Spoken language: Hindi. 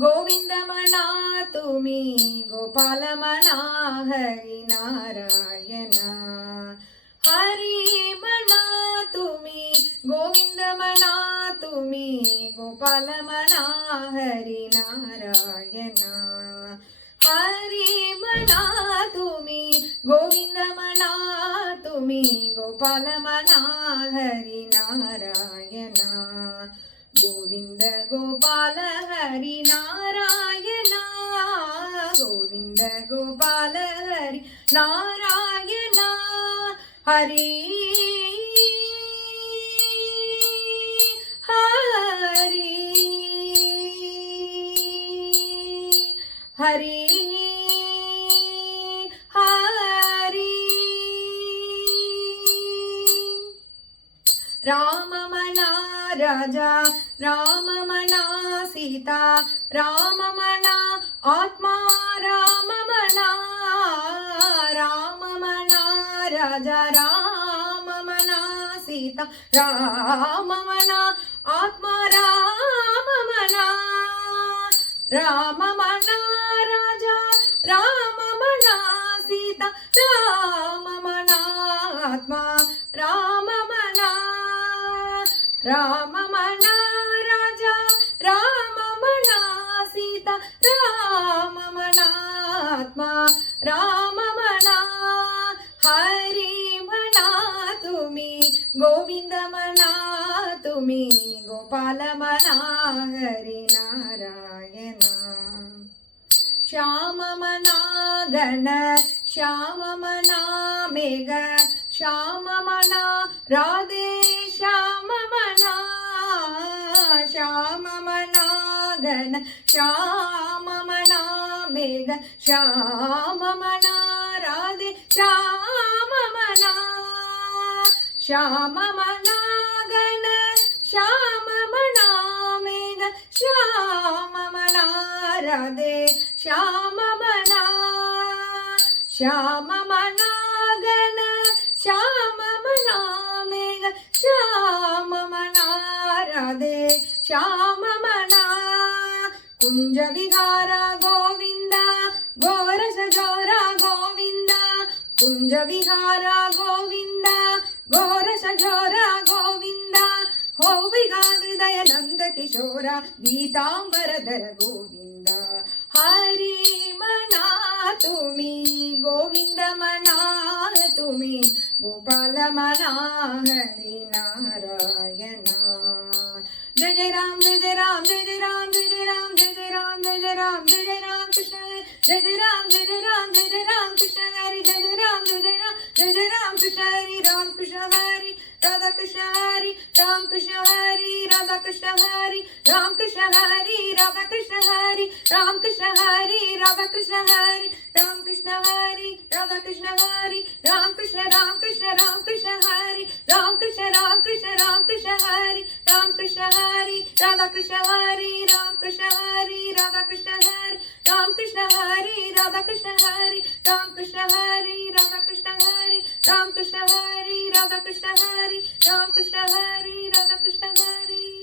गोविंद मना तुम्ही गोपाल मना हरी नारायण हरी मना तुम्ही गोविंद मना तुम्ही गोपाल मना हरी नारायण हरी मना तुम्ही गोविंद मना तुम्ही गोपाल मना हरी नारायण गोविंद गोपाल हरि नारायण गोविंद गोपाल हरि नारायण हरि हरि हरि हरि राम मना राजा राम मना सीता राम मना आत्मा राम मना राम मना राजा राम मना सीता राम मना आत्मा राम मना राम मना राजा राम मना सीता राम मना आत्मा राम मना राम मना राजा राम मना सीता राम मना आत्मा राम मना हरी मना तुम्ही गोविंद मना तुम्ही गोपाल मना हरी नारायण श्याम मना गण श्याम मना मेघ श्याम मना राधे श्याम मना श्याम मना गण श्याम मना मेघ श्याम मना राधे श्याम मना श्याम मना गण श्याम मना मेघ श्याम मना राधे श्याम मना श्याम मना गण श्याम मना मेघ श्याम मना राधे श्याम मना कुंज विहार गोविंद गोरस जोरा गोविंद कुंज विहार गोविंद गोरस जोरा गोविंद हो विगा हृदय नंद किशोर गीतांबरधर गोविंद हरी मना तुम्ही गोविंद मना तुम्ही गोपाल मना हरी नारायण जय जय राम जय जय राम जय जय राम जय जय राम जय जय राम जय जय राम जय जय राम कृष्ण जय जय राम जय जय राम जय जय राम कृष्ण हरि जय जय राम जय जय राम जय जय राम कृष्ण हरि राम कृष्ण हरि राधा कृष्ण हरि राम कृष्ण हरि राधा कृष्ण हरि राम कृष्ण हरि राधा कृष्ण हरि राम कृष्ण हरि राधा कृष्ण हरि राम कृष्ण हरि राधा कृष्ण हरि राम कृष्ण राम कृष्ण हरि राम कृष्ण राम कृष्ण हरि राम कृष्ण हरि राधा कृष्ण हरि राम कृष्ण हरि राधा कृष्ण हरि राम कृष्ण हरि राधा कृष्ण हरि राम कृष्ण हरि राधा कृष्ण हरि राम कृष्ण हरि राधा कृष्ण हरि राम कृष्ण हरि राधा कृष्ण हरि